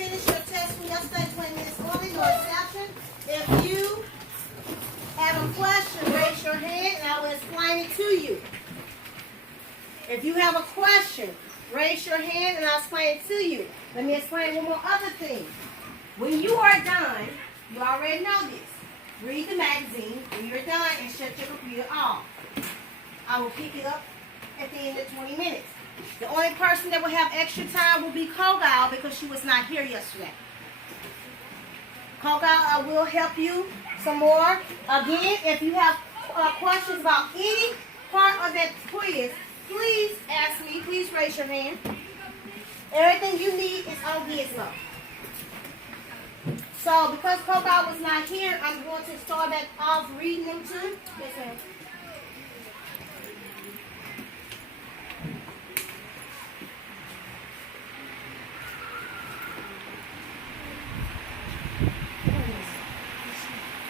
finished your test from yesterday 20 minutes early, no exception. If you have a question, raise your hand and I will explain it to you. If you have a question, raise your hand and I'll explain it to you. Let me explain one more other thing. When you are done, you already know this. Read the magazine when you're done and shut your computer off. I will pick it up at the end of 20 minutes. The only person that will have extra time will be Kogal because she was not here yesterday. Kogal, I will help you some more. Again, if you have questions about any part of that quiz, please ask me. Please raise your hand. Everything you need is on Gizmo. So, because Kogal was not here, I'm going to start back off reading them too. Yes, ma'am.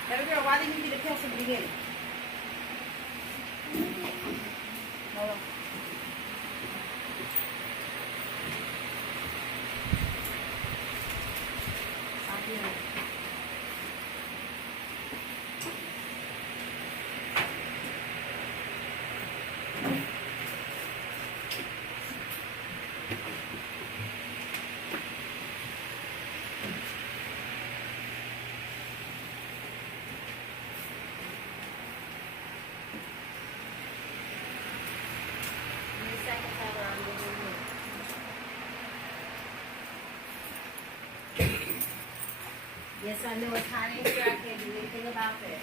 Baby girl, why didn't you get a pencil at the beginning? Hold on. Stop here. Yes, I know it's hot in here. I can't do anything about that.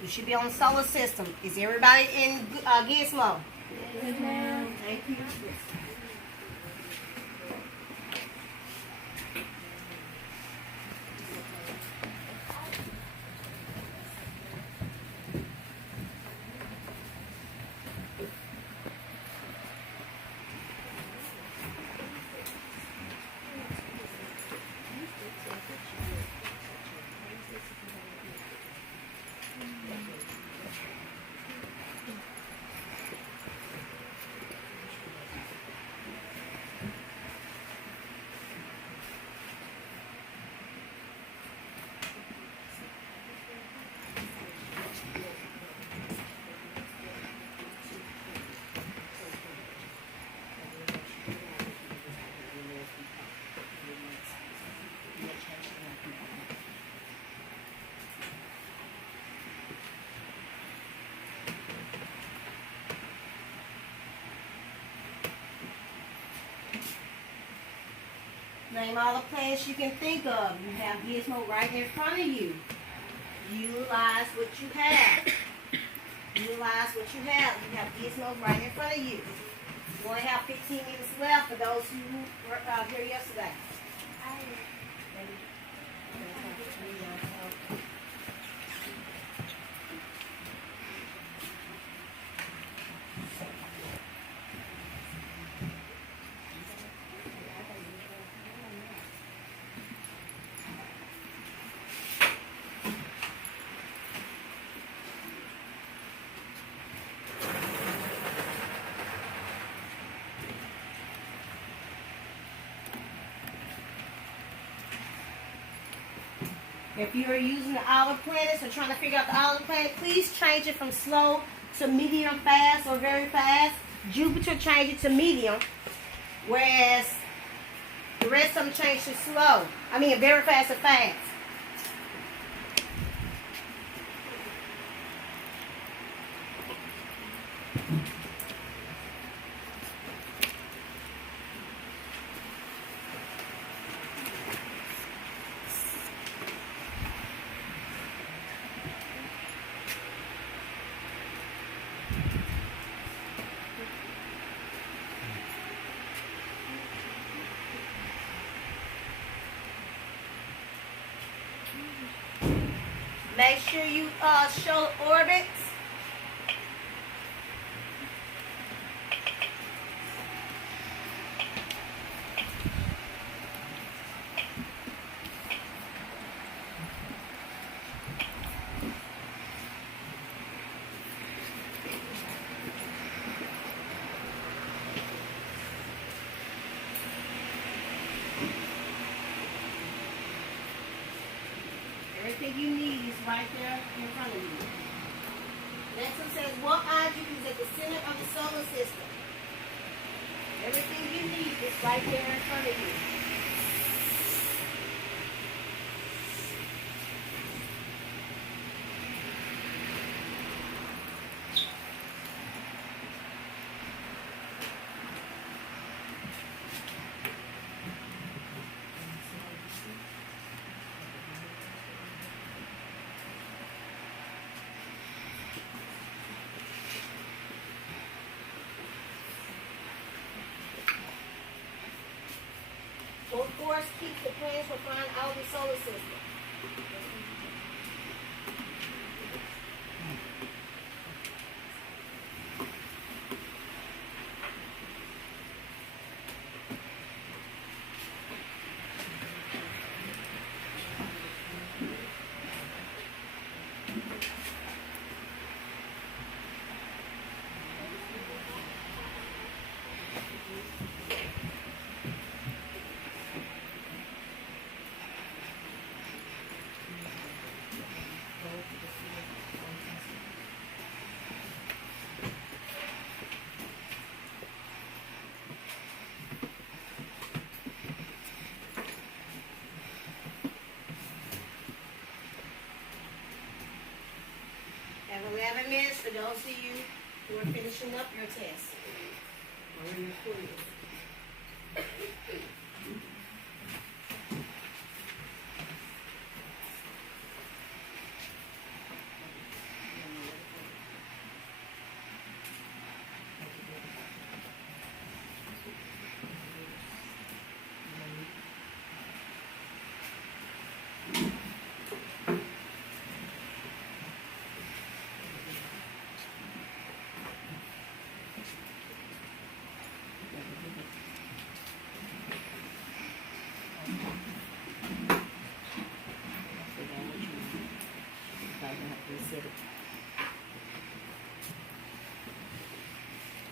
You should be on the solar system. Is everybody in Gizmo? Yes, ma'am. Thank you. Name all the plants you can think of. You have Gizmo right in front of you. Utilize what you have. Utilize what you have. You have Gizmo right in front of you. You only have 15 minutes left for those who were here yesterday. If you're using the olive planets or trying to figure out the olive planet, please change it from slow to medium fast or very fast. Jupiter changed it to medium, whereas the rest of them changed to slow. I mean, very fast and fast. Make sure you show orbits. Everything you need is right there in front of you. Next one says, what object is at the center of the solar system? Everything you need is right there in front of you. What force keeps the planets from flying out of the solar system? Have 11 minutes for those of you who are finishing up your test or your quiz.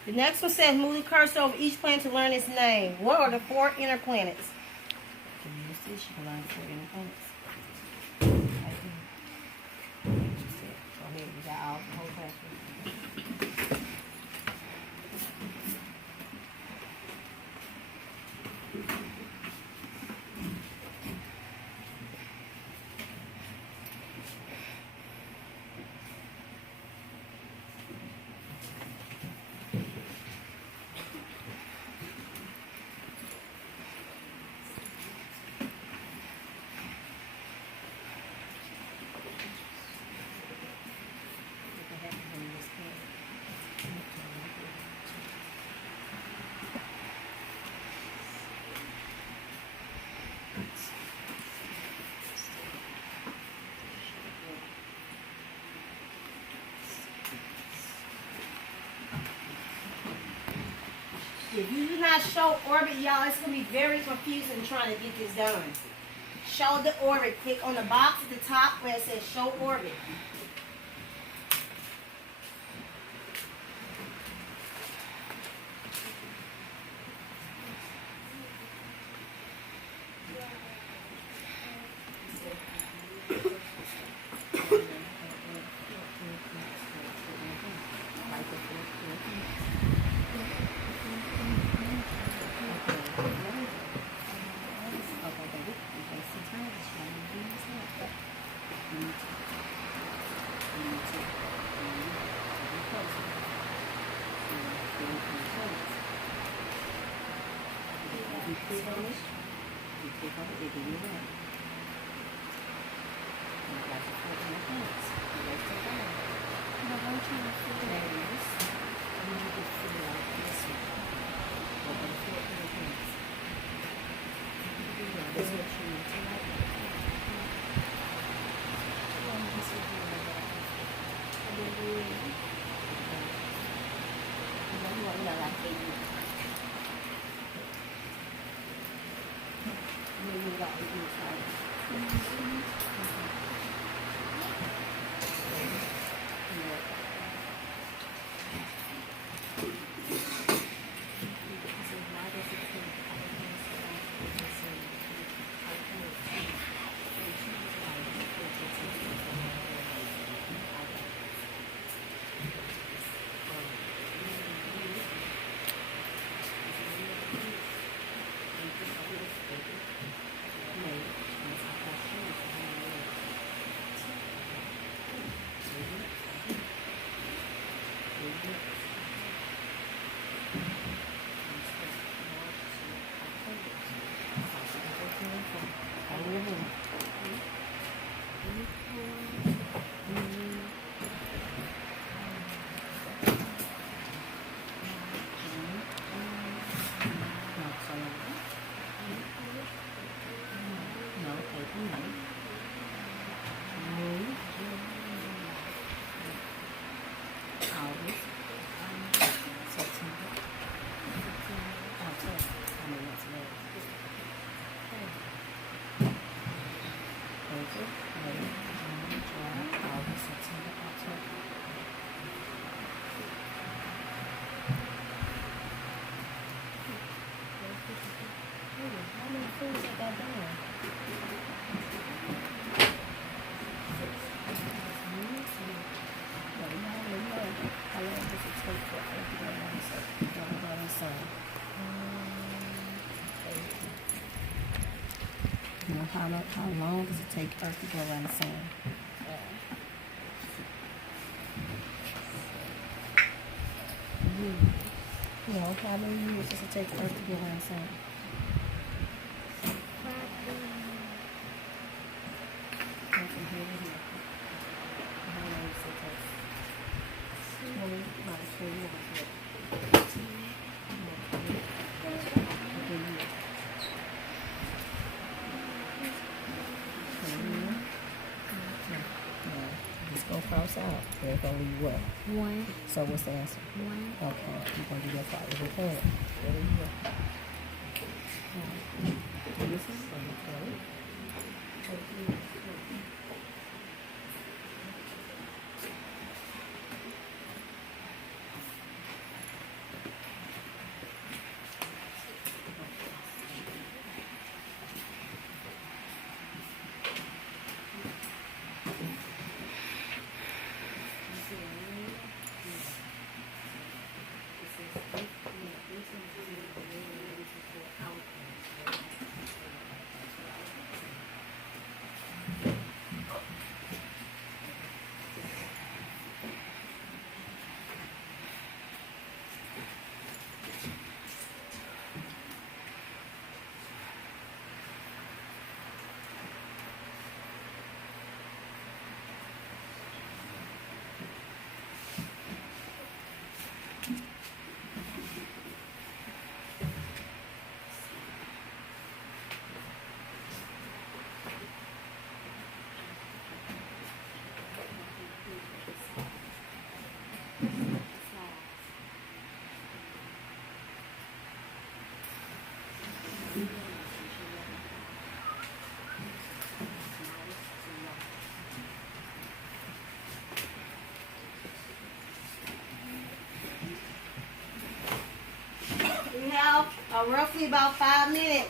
The next one says, move the cursor over each planet to learn its name. What are the 4 inner planets? Can you see? She can learn 4 inner planets. Right there. Go ahead. You got all the whole classroom. If you do not show orbit, y'all, it's going to be very confusing trying to get this done. Show the orbit. Click on the box at the top where it says show orbit. You click on it. You click on it. They give you one. You got the 14 points. You raise the bar. But I'm trying to figure There out. it is. And you can fill out this one. Over the 14 points. That's what you need to write. This is really bad. I didn't really. Giống như là làm gì như gọi gì phải How many foods I got done? How long does it take for everybody son? You know, how long does it take Earth to go around the sun? You know, how many years does it take Earth to go around the sun? Go from here to here. How long does it take? 20 minus 21 is what? 20 years. Just go cross out. They're going to leave what? One. So what's the answer? One. Okay, you're going to do your part. Is it clear? There you go. This is okay. We have roughly about 5 minutes.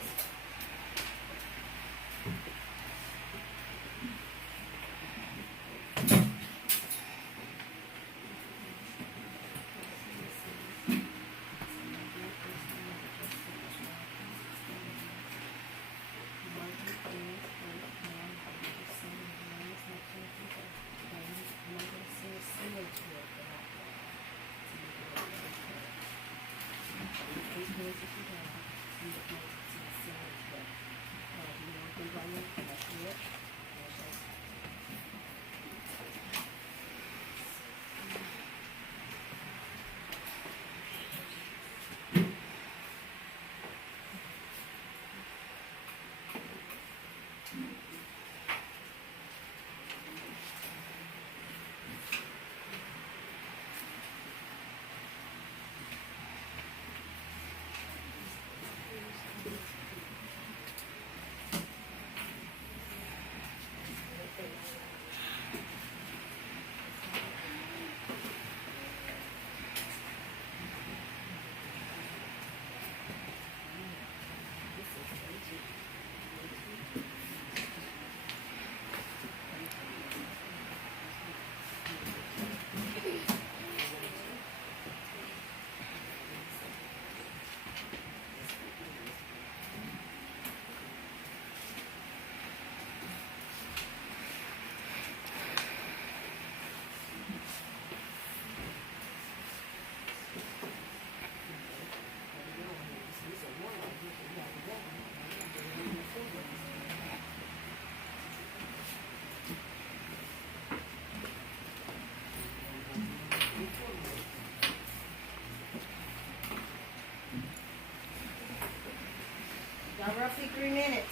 Got roughly 3 minutes.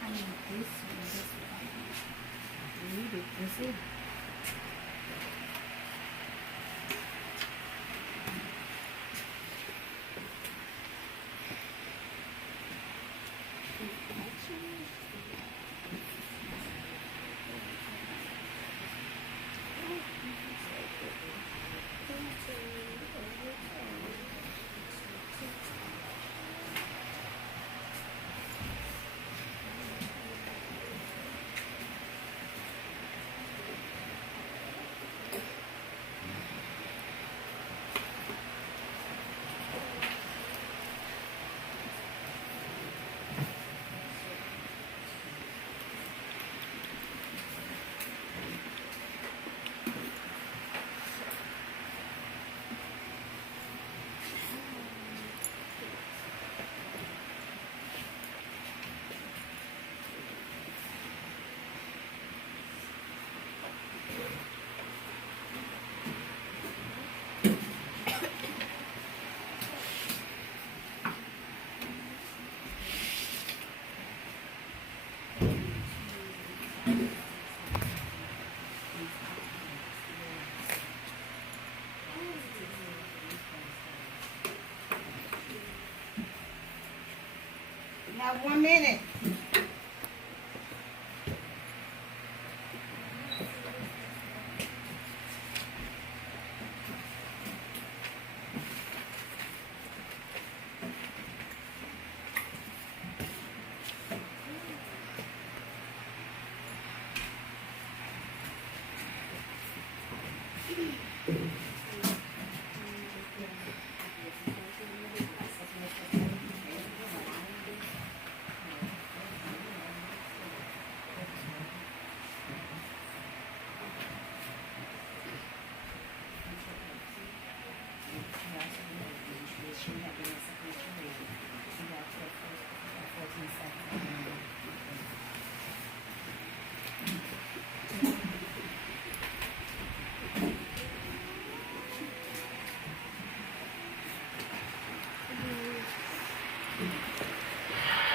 I need this one, this one. We need it, that's it. You have 1 minute.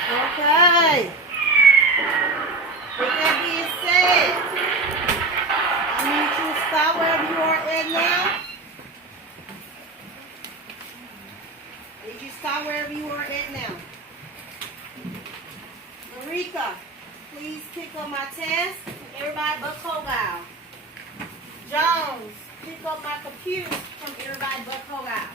Okay. With that being said, I need you to stop wherever you are at now. I need you to stop wherever you are at now. Marika, please pick up my test. Everybody but Kogile. Jones, pick up my computer from everybody but Kogile.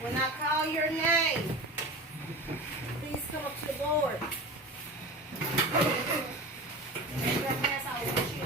When I call your name, please come up to the board. That pass, I want you.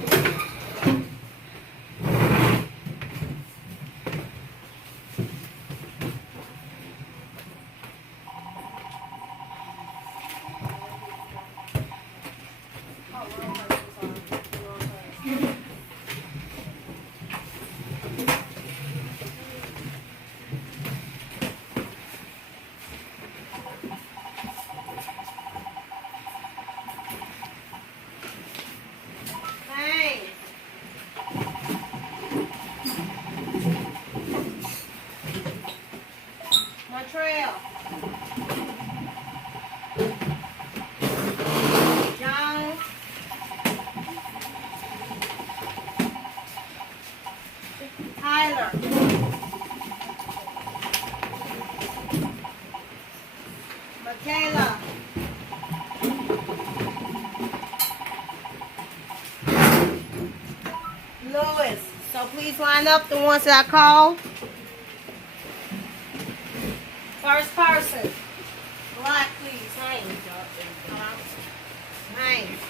Lewis. So please line up the ones that I called. First person. Black, please. Haynes. Haynes.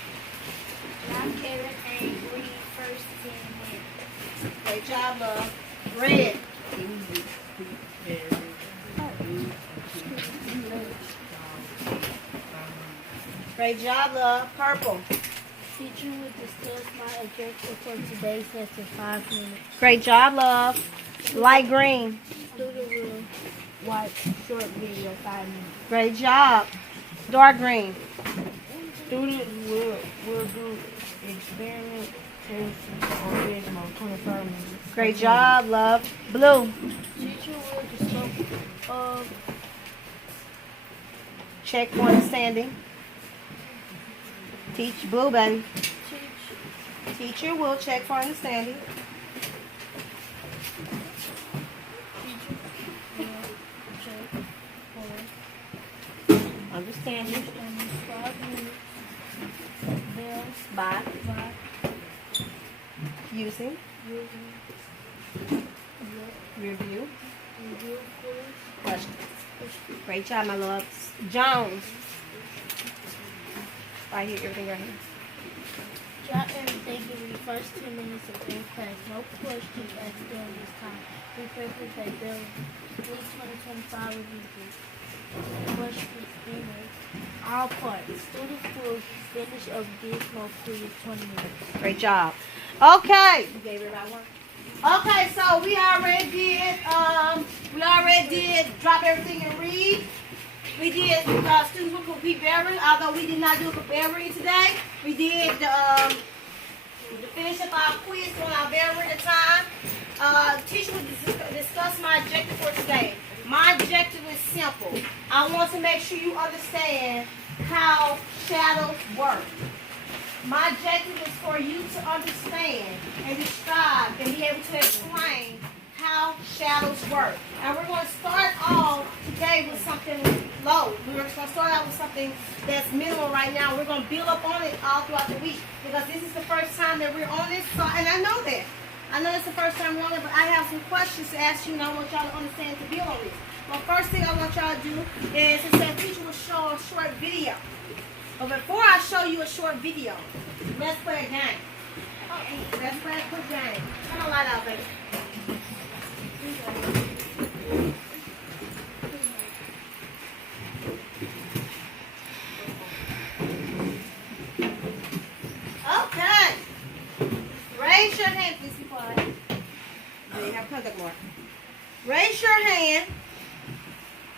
Black, Eric, and Green first 10 minutes. Great job, love. Red. Great job, love. Purple. Teacher will discuss my objective for today's lesson 5 minutes. Great job, love. Light green. Student will watch short video 5 minutes. Great job. Dark green. Students will do experiment tests on Gizmo 25 minutes. Great job, love. Blue. Teacher will discuss Check for understanding. Teach blue, baby. Teacher will check for understanding. Understanding. 5 minutes. Bell By. by Using. using Review. review Questions. Great job, my love. Jones. Right here, everything right here. Jot everything in the first 10 minutes of in class. No questions asked during this time. We papers that Bill 2025 review. Questions email. All parts. Students will finish of Gizmo free 20 minutes. Great job. Okay. You gave everybody one? Okay, so we already did drop everything and read. We did students with complete bearing, although we did not do a complete bearing today. We did the finish up our quiz on our bearing time. Teacher will discuss my objective for today. My objective is simple. I want to make sure you understand how shadows work. My objective is for you to understand and describe and be able to explain how shadows work. And we're going to start off today with something low. We're going to start out with something that's minimal right now. We're going to build up on it all throughout the week because this is the first time that we're on this. So, and I know that. I know it's the first time we're on it, but I have some questions to ask you and I want y'all to understand to build on this. Well, first thing I want y'all to do is it said teacher will show a short video. But before I show you a short video, let's play a game. Let's play a quick game. Turn the light out, baby. Okay. Raise your hand, please, before you have contact mark. Raise your hand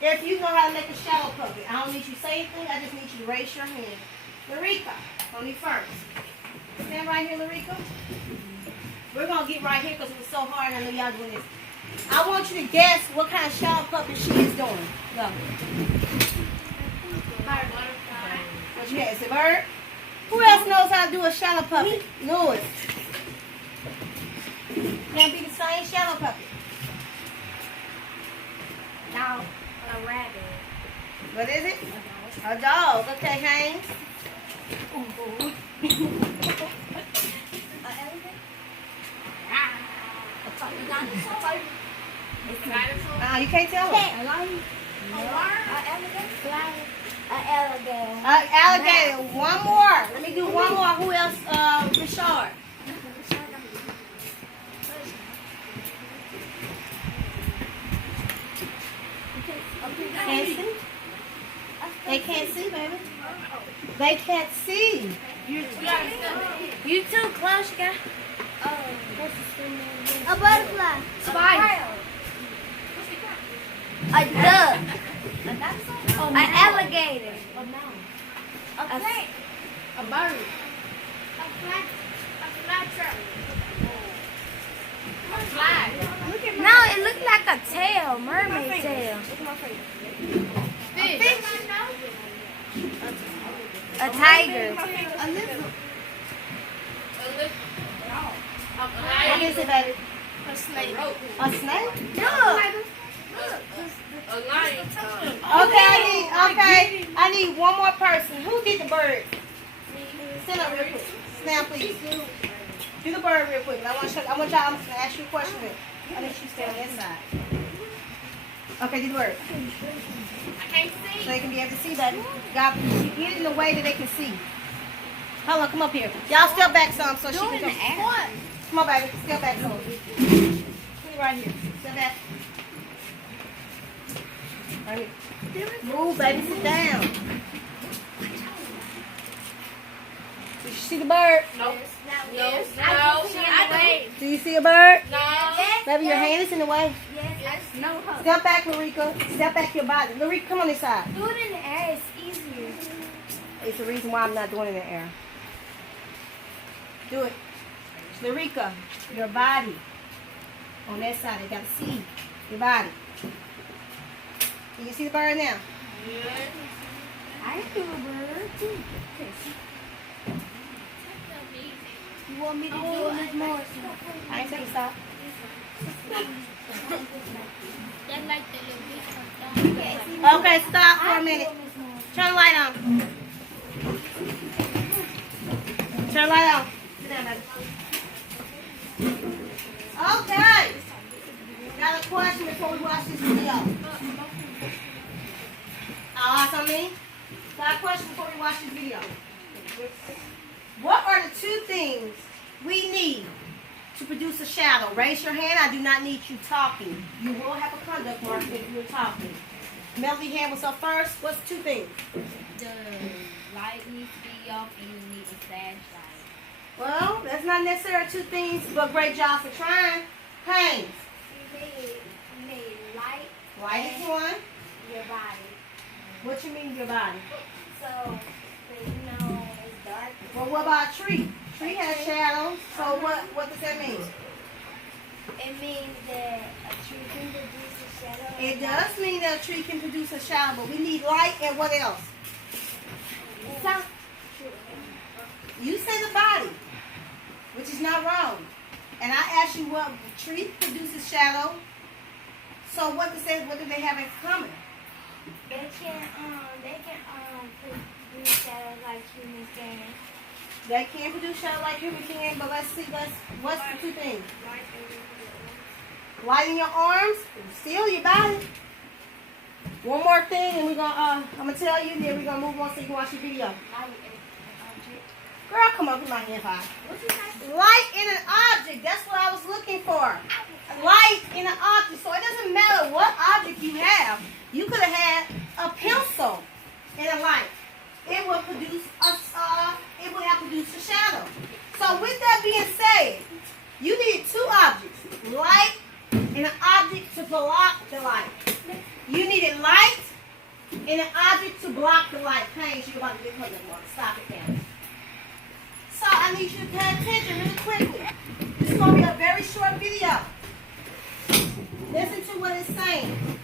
if you know how to make a shadow puppet. I don't need you to say anything. I just need you to raise your hand. Larika, on me first. Stand right here, Larika. We're going to get right here because it was so hard. I know y'all doing this. I want you to guess what kind of shadow puppet she is doing. Go. What you had? Is it bird? Who else knows how to do a shadow puppet? Lewis. Can't be the same shadow puppet. Now, a rabbit. What is it? A dog. Okay, Haynes. You can't tell them. Alligator. One more. Let me do one more. Who else? Richard. Can't see? They can't see, baby. They can't see. You too close, guy. A butterfly. Spider. A duck. An alligator. A plant. A bird. A flat truck. A flag. No, it looked like a tail, mermaid tail. Fish. A tiger. A lizard. What is it, baby? A snake. A snake? No. A lion. Okay, I need one more person. Who did the bird? Stand up real quick. Stand, please. Do the bird real quick. I want y'all to ask you a question. I need you to stay on this side. Okay, do the bird. I can't see. So they can be able to see that. God, get it in the way that they can see. Hold on, come up here. Y'all step back some so she can go. What? Come on, baby. Step back some. Put it right here. Step back. Right here. Move, baby. Sit down. Did you see the bird? Nope. Yes. Do you see a bird? No. Baby, your hand is in the way. Yes. No. Step back, Marika. Step back your body. Marika, come on this side. Do it in the air. It's easier. It's the reason why I'm not doing it in the air. Do it. Larika, your body. On that side, they got to see your body. Can you see the bird now? I do a bird too. You want me to do it more? I ain't saying stop. That's like the little bit. Okay, stop for a minute. Turn the light on. Turn the light on. Sit down, baby. Okay. Got a question before we watch this video. I'll ask on me. Got a question before we watch this video. What are the two things we need to produce a shadow? Raise your hand. I do not need you talking. You will have a conduct mark if you're talking. Melody hand was up first. What's two things? The light needs to be off and you need a flash light. Well, that's not necessarily two things, but great job for trying. Haynes. You made light Light is one. your body. What you mean your body? So, you know, it's dark. Well, what about a tree? Tree has shadows. So what does that mean? It means that a tree can produce a shadow. It does mean that a tree can produce a shadow, but we need light and what else? Some, You say the body, which is not wrong. And I asked you what tree produces shadow. So what do they have in common? they can produce shadows like humans can. They can produce shadow like human can, but what's the two things? Light in your arms, still your body. One more thing, and I'm gonna tell you, then we're gonna move on so you can watch the video. Girl, come on, put my hand high. Light in an object, that's what I was looking for. Light in an object, so it doesn't matter what object you have. You could have had a pencil and a light. It will produce it would have produced a shadow. So with that being said, you needed two objects, light and an object to block the light. You needed light and an object to block the light. Paige, you're about to get hurt more. Stop it now. So I need you to pay attention really quickly. This is going to be a very short video. Listen to what it's saying.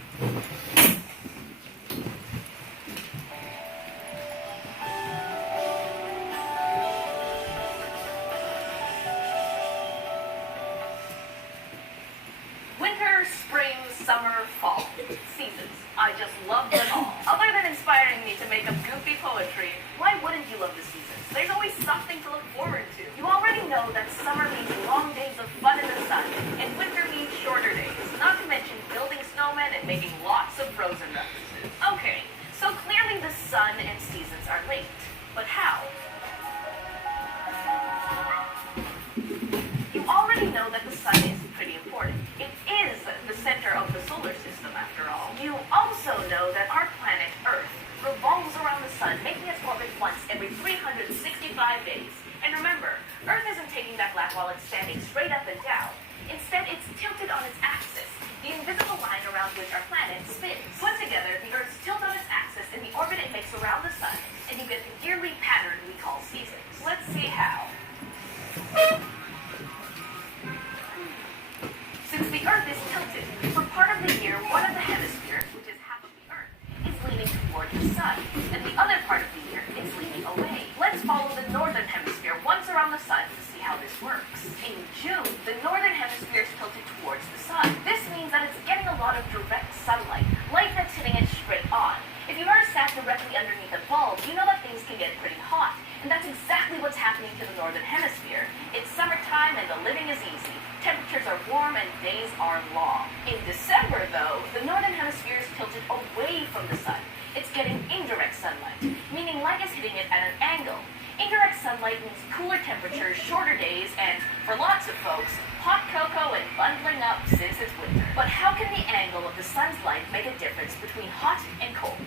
Winter, spring, summer, fall. Seasons. I just love them all. Other than inspiring me to make up goofy poetry, why wouldn't you love the seasons? There's always something to look forward to. You already know that summer means long days of fun in the sun, and winter means shorter days, not to mention building snowmen and making lots of Frozen references. Okay, so clearly the sun and seasons are linked. But how? You already know that the sun is pretty important. It is the center of the solar system, after all. You also know that our planet, Earth, revolves around the sun, making its orbit once every 365 days. And remember, Earth isn't taking that lap while it's standing straight up and down. Instead, it's tilted on its axis, the invisible line around which our planet spins. Put together, the Earth's tilt on its axis and the orbit it makes around the sun, and you get the yearly pattern we call seasons. Let's see how. Since the Earth is tilted, for part of the year, one of the hemispheres, which is half of the Earth, is leaning toward the sun, and the other part of the year is leaning away. Let's follow the northern hemisphere once around the sun to see how this works. In June, the northern hemisphere is tilted towards the sun. This means that it's getting a lot of direct sunlight, light that's hitting it straight on. If you've ever sat directly underneath a bulb, you know that things can get pretty hot, and that's exactly what's happening to the northern hemisphere. It's summertime. springtime and the living is easy. Temperatures are warm and days are long. In December, though, the northern hemisphere is tilted away from the sun. It's getting indirect sunlight, meaning light is hitting it at an angle. Indirect sunlight means cooler temperatures, shorter days, and, for lots of folks, hot cocoa and bundling up since it's winter. But how can the angle of the sun's light make a difference between hot and cold?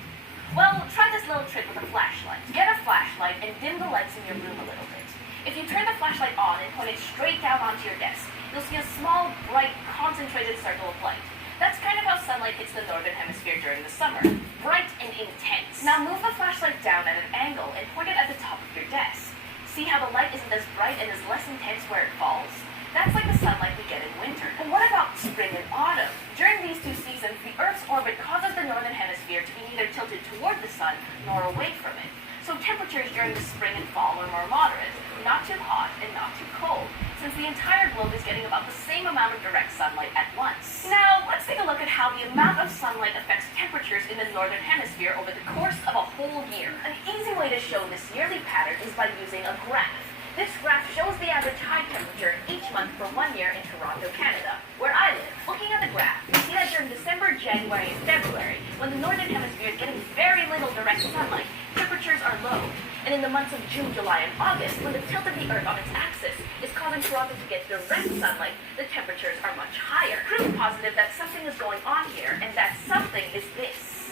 Well, try this little trick with a flashlight. Get a flashlight and dim the lights in your room a little bit. If you turn the flashlight on and point it straight down onto your desk, you'll see a small, bright, concentrated circle of light. That's kind of how sunlight hits the northern hemisphere during the summer. Bright and intense. Now move the flashlight down at an angle and point it at the top of your desk. See how the light isn't as bright and is less intense where it falls? That's like the sunlight we get in winter. And what about spring and autumn? During these two seasons, the Earth's orbit causes the northern hemisphere to be neither tilted toward the sun nor away from it. So temperatures during the spring and fall are more moderate, not too hot and not too cold, since the entire globe is getting about the same amount of direct sunlight at once. Now, let's take a look at how the amount of sunlight affects temperatures in the northern hemisphere over the course of a whole year. An easy way to show this yearly pattern is by using a graph. This graph shows the average high temperature each month for 1 year in Toronto, Canada, where I live. Looking at the graph, we see that during December, January, and February, when the northern hemisphere is getting very little direct sunlight, temperatures are low. And in the months of June, July, and August, when the tilt of the Earth on its axis is causing Toronto to get direct sunlight, the temperatures are much higher. Proof positive that something is going on here, and that something is this.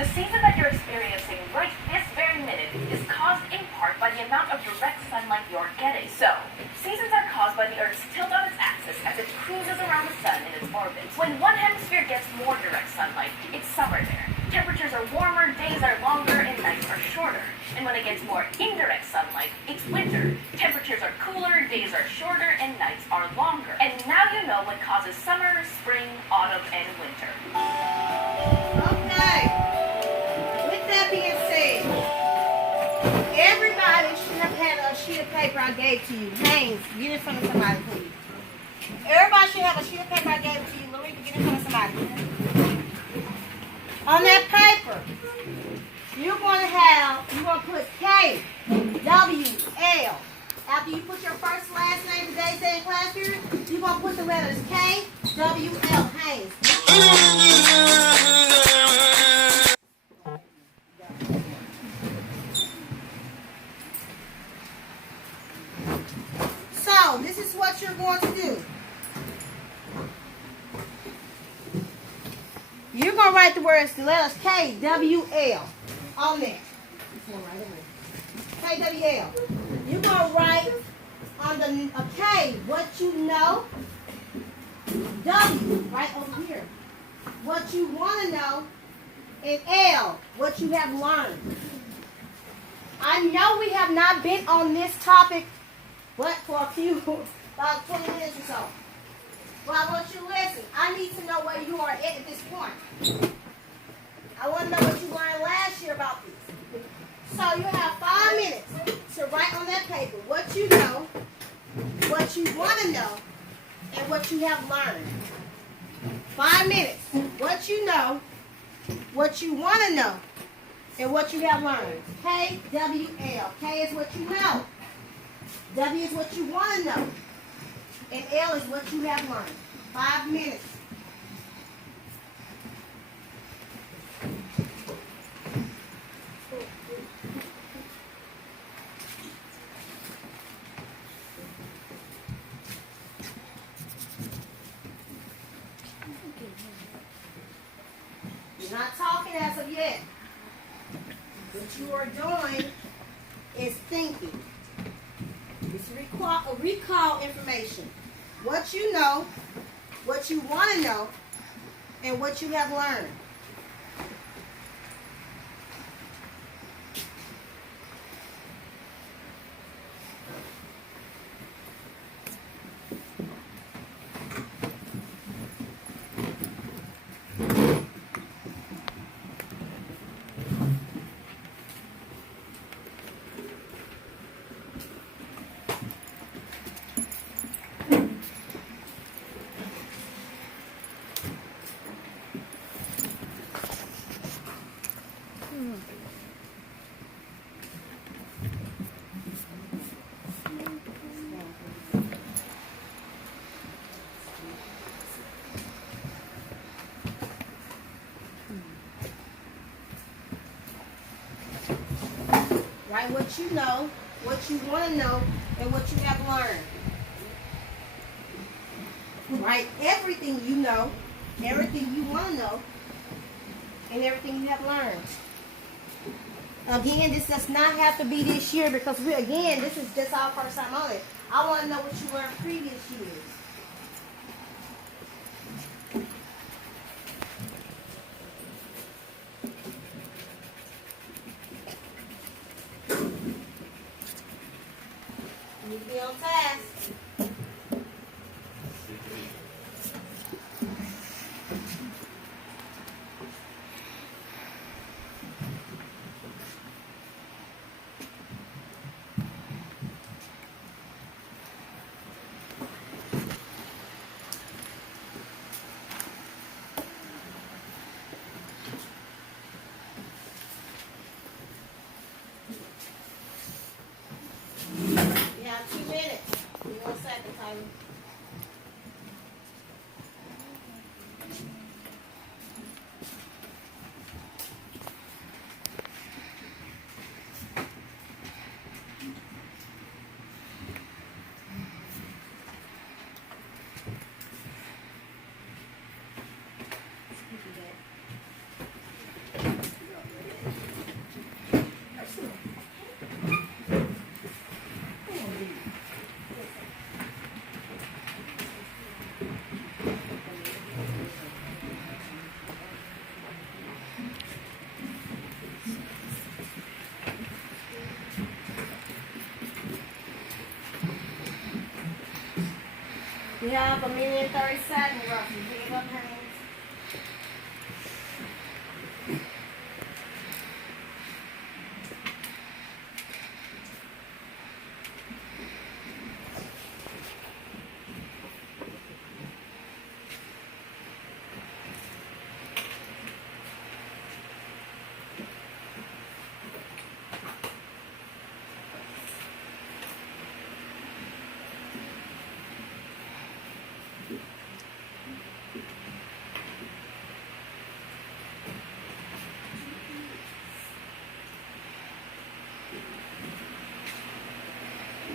The season that you're experiencing right this very minute is caused in part by the amount of direct sunlight you're getting. So, seasons are caused by the Earth's tilt on its axis as it cruises around the sun in its orbit. When one hemisphere gets more direct sunlight, it's summer there. Temperatures are warmer, days are longer, and nights are shorter. And when it gets more indirect sunlight, it's winter. Temperatures are cooler, days are shorter, and nights are longer. And now you know what causes summer, spring, autumn, and winter. Okay. With that being said, everybody should have had a sheet of paper I gave to you. Haynes, get in front of somebody, please. Everybody should have a sheet of paper I gave to you. Loretta, get in front of somebody. On that paper, you're going to put K, W, L. After you put your first, last name, today's day, and class period, you're going to put the letters K, W, L, Haynes. So, this is what you're going to do. You're going to write the words, the letters K, W, L on there. K, W, L. You're going to write on the K what you know. W, right over here. What you want to know. And L, what you have learned. I know we have not been on this topic but for about 20 minutes or so. Well, I want you to listen. I need to know where you are at this point. I want to know what you learned last year about this. So you have 5 minutes to write on that paper what you know, what you want to know, and what you have learned. 5 minutes. What you know, what you want to know, and what you have learned. K, W, L. K is what you know. W is what you want to know. And L is what you have learned. 5 minutes. You're not talking as of yet. What you are doing is thinking. It's recall information. What you know, what you want to know, and what you have learned. Write what you know, what you want to know, and what you have learned. Write everything you know, everything you want to know, and everything you have learned. Again, this does not have to be this year because this is just our first time on it. I want to know what you learned previous years. You need to be on task. You have 2 minutes. Give me 1 second, Tyler. We have 1 minute and 30 seconds roughly. Pick it up, Haynes.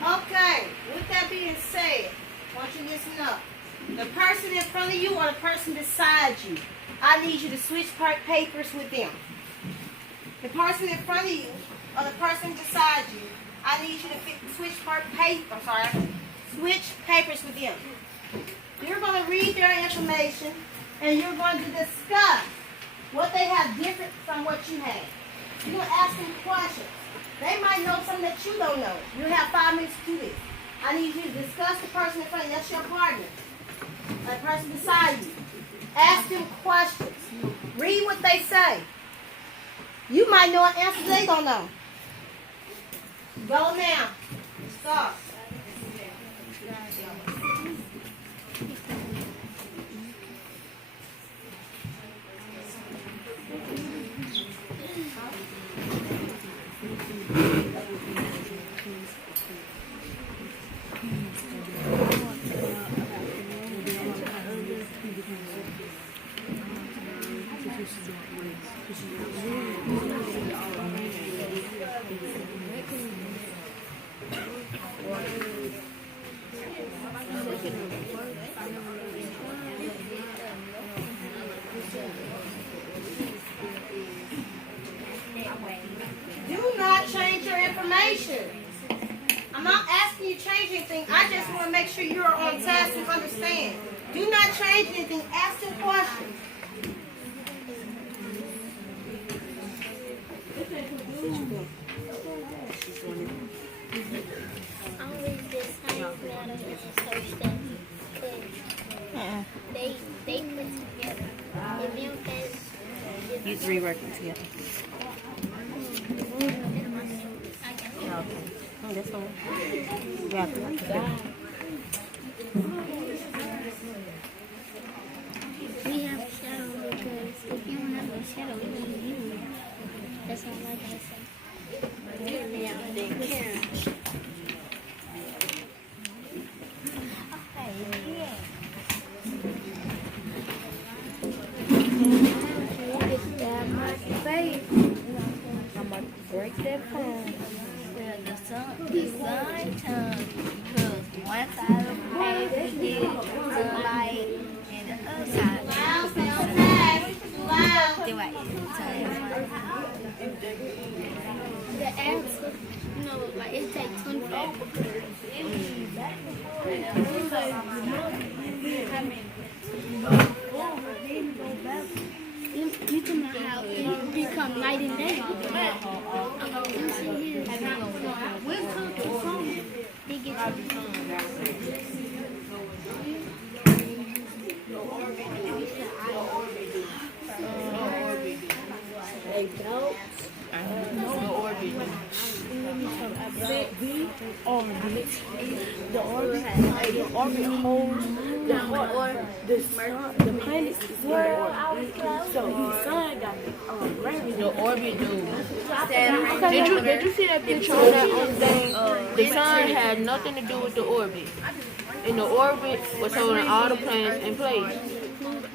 Okay, with that being said, I want you to listen up. The person in front of you or the person beside you, I need you to switch papers with them. The person in front of you or the person beside you, I need you to switch papers with them. You're going to read their information and you're going to discuss what they have different from what you have. You're going to ask them questions. They might know something that you don't know. You have 5 minutes to do this. I need you to discuss the person in front of you. That's your partner. The person beside you. Ask them questions. Read what they say. You might know an answer they don't know. Go now. Start. Do not change your information. I'm not asking you to change anything. I just want to make sure you're on task and understand. Do not change anything. Ask them questions. Only this science matter is a search that they put together. If you can, You three working together. Okay. Oh, that's all. Yeah. we have a shadow because if you don't have a shadow, you don't need you. That's all I gotta say. I'm about to break that phone. design time because one side of the page we did the light and the other side Loud, could be say sunlight. okay. Loud. Then I the answer, like it takes 24 because you can know how it become night and day. You see here, we'll come to phone. They get The orbit holds the sun, the planets is in the orbit. So the sun got gravity. The orbit do. Did you see that picture on that thing? The sun had nothing to do with the orbit. And the orbit was holding all the planets in place.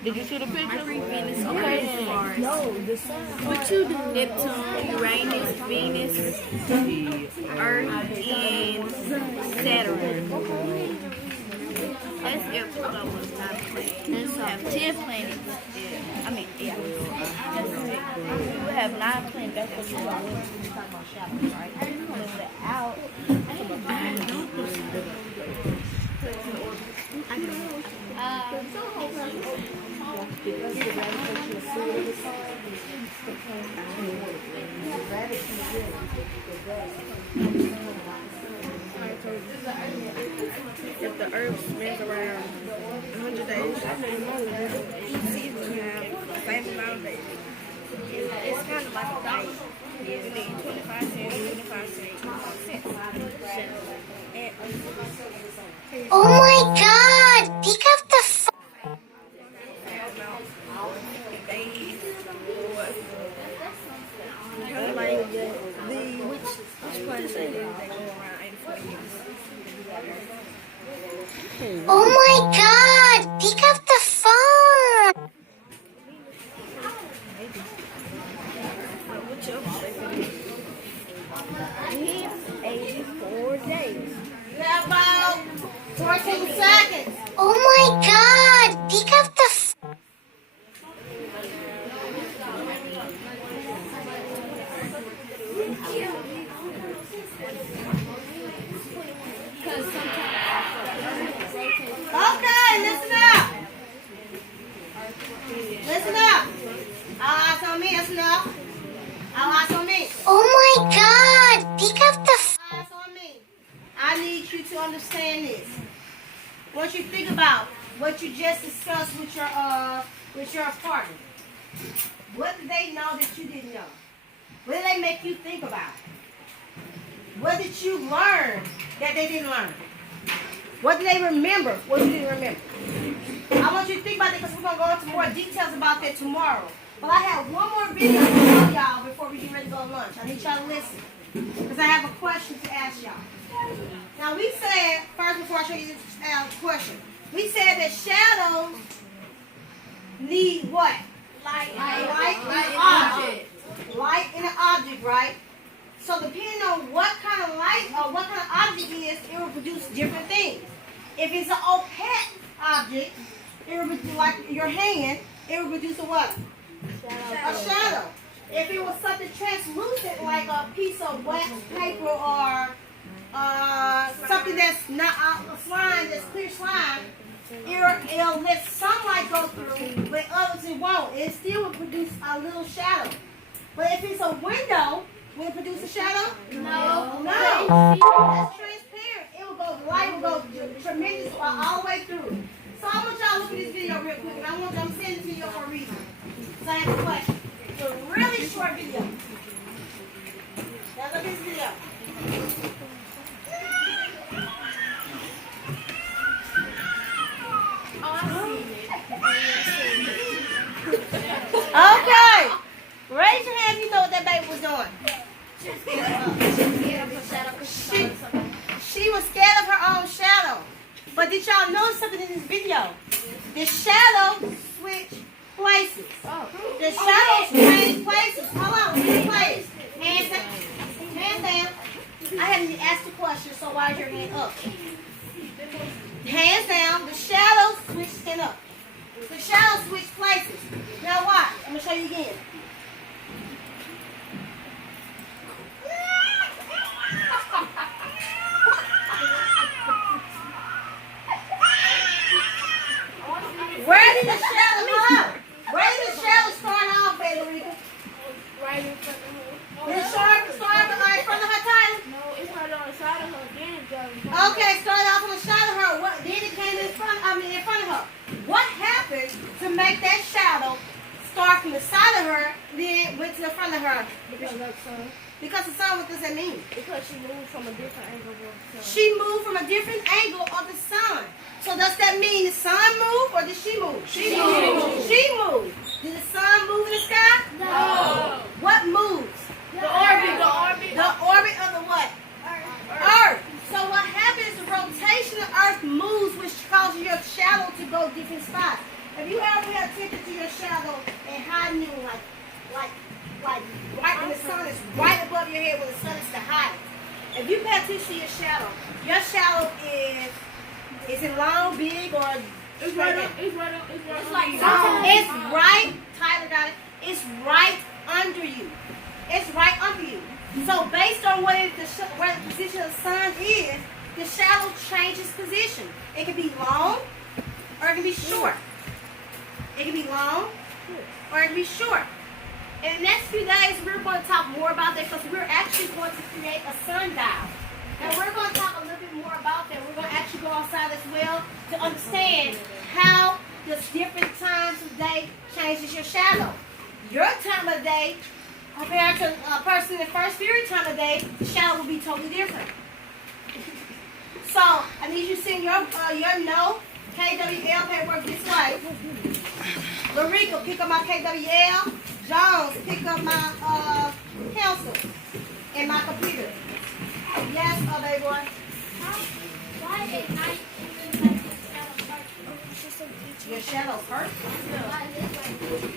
Did you see the picture? Okay, then. No, the sun. what you do? Neptune, Uranus, Venus, Earth, and Saturn. That's if Pluto was not a planet. And so have 10 planets. I mean, yeah. We would have 9 planets. That's what you're talking about shadows, right? Without. If the earth spins around 100 days, each season have the same amount of days. It's kind of like a diet. You need 25 cents, 25 cents, 25 cents. Oh my god! Pick up the phone! Which part is they go around 84 years? Oh my god! Pick up the phone! We have 84 days. You have about 14 seconds. Oh my god! Pick up the phone! Okay, listen up. Listen up. All eyes on me. Listen up. All eyes on me. Oh my god! Pick up the phone! Eyes on me. I need you to understand this. Once you think about what you just discussed with your partner, what did they know that you didn't know? What did they make you think about? What did you learn that they didn't learn? What did they remember? What you didn't remember? I want you to think about that because we're going to go into more details about that tomorrow. But I have one more video to show y'all before we get ready to go to lunch. I need y'all to listen because I have a question to ask y'all. Now we said, first before I show you this question, we said that shadows need what? Light and object. Light and an object, right? So depending on what kind of light or what kind of object it is, it will produce different things. If it's an opaque object, it will produce, like your hand, it will produce a what? A shadow. If it was something translucent like a piece of wax paper or something that's not slime, that's clear slime, it'll let sunlight go through, but others it won't. It still will produce a little shadow. But if it's a window, will it produce a shadow? No. That's transparent. It will go, the light will go tremendous all the way through. So I want y'all to look at this video real quick, and I'm sending it to you for a reason. So I have a question. It's a really short video. Now look at this video. Okay. Raise your hand if you know what that baby was doing. She was scared of her own shadow. But did y'all notice something in this video? The shadow switched places. The shadows changed places. Hold on, we need place. Hands down. Hands down. I haven't even asked the question, so why is your hand up? Hands down, the shadow switched it up. The shadow switched places. Now watch. I'm going to show you again. Where did the shadow go? Where did the shadow start off, Baby Rika? Right in front of her. Did it start in front of her title? No, it started on the side of her. Then it goes. Okay, started off on the side of her. Then it came in front of her. What happened to make that shadow start from the side of her, then went to the front of her? Because of the sun. Because the sun, what does that mean? Because she moved from a different angle of the sun. She moved from a different angle of the sun. So does that mean the sun moved or did she move? She moved. She moved. Did the sun move in the sky? No. What moves? The orbit. The orbit. The orbit of the what? Earth. So what happens, the rotation of Earth moves, which causes your shadow to go different spots. Have you ever had attention to your shadow and how you like right when the sun is right above your head when the sun is the highest? If you pay attention to your shadow is it long, big, or It's right up. It's right up. It's like it's right, Tyler got it. It's right under you. It's right under you. So based on where the position of the sun is, the shadow changes position. It can be long or it can be short. It can be long or it can be short. In the next few days, we're going to talk more about that because we're actually going to create a sundial. And we're going to talk a little bit more about that. We're going to actually go outside as well to understand how the different times of day changes your shadow. Your time of day compared to a person in the first period time of day, the shadow will be totally different. So I need you to send your no KWL paperwork this way. Larika, pick up my KWL. Jones, pick up my pencil and my computer. Yes, baby boy. Why at night Your shadow hurt?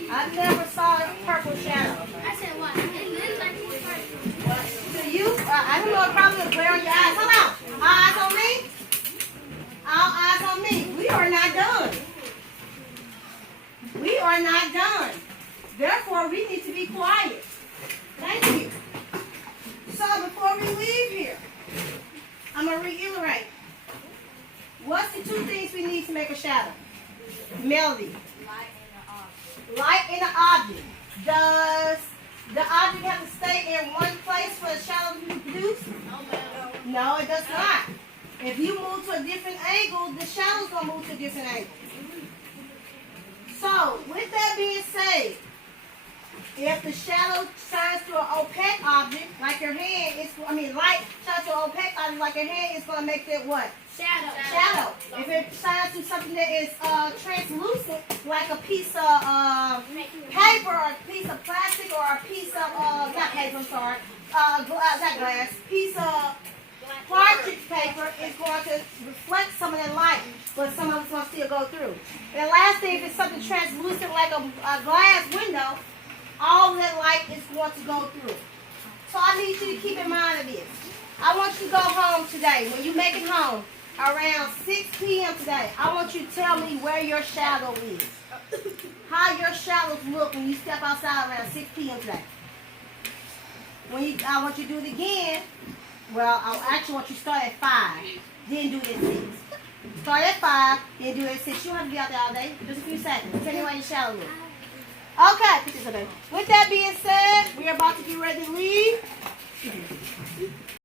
I never saw a purple shadow. I said what? It looks like it's purple. What? To you? I don't know. Probably the glare on your eyes. Come on. All eyes on me. All eyes on me. We are not done. We are not done. Therefore, we need to be quiet. Thank you. So before we leave here, I'm going to reiterate. What's the two things we need to make a shadow? Melody. Light in the object. Does the object have to stay in one place for the shadow to be produced? No, it does not. If you move to a different angle, the shadow's going to move to a different angle. So, with that being said, if the shadow shines to an opaque object, like your hand, light shines to an opaque object, like your hand, it's going to make that what? Shadow. If it shines to something that is translucent, like a piece of paper, or a piece of plastic, or a piece of, not paper, I'm sorry, not glass, piece of parchment paper, is going to reflect some of that light, but some of it's going to still go through. And the last thing, if it's something translucent like a glass window, all of that light is going to go through. So I need you to keep in mind of this. I want you to go home today. When you make it home, around 6 p.m. today, I want you to tell me where your shadow is. How your shadows look when you step outside around 6 p.m. today. I want you to do it again. Well, I actually want you to start at 5, then do it at 6. Start at 5, then do it at 6. You don't have to be out there all day. Just a few seconds. Tell me where your shadow looks. Okay, put this up there. With that being said, we are about to get ready to leave.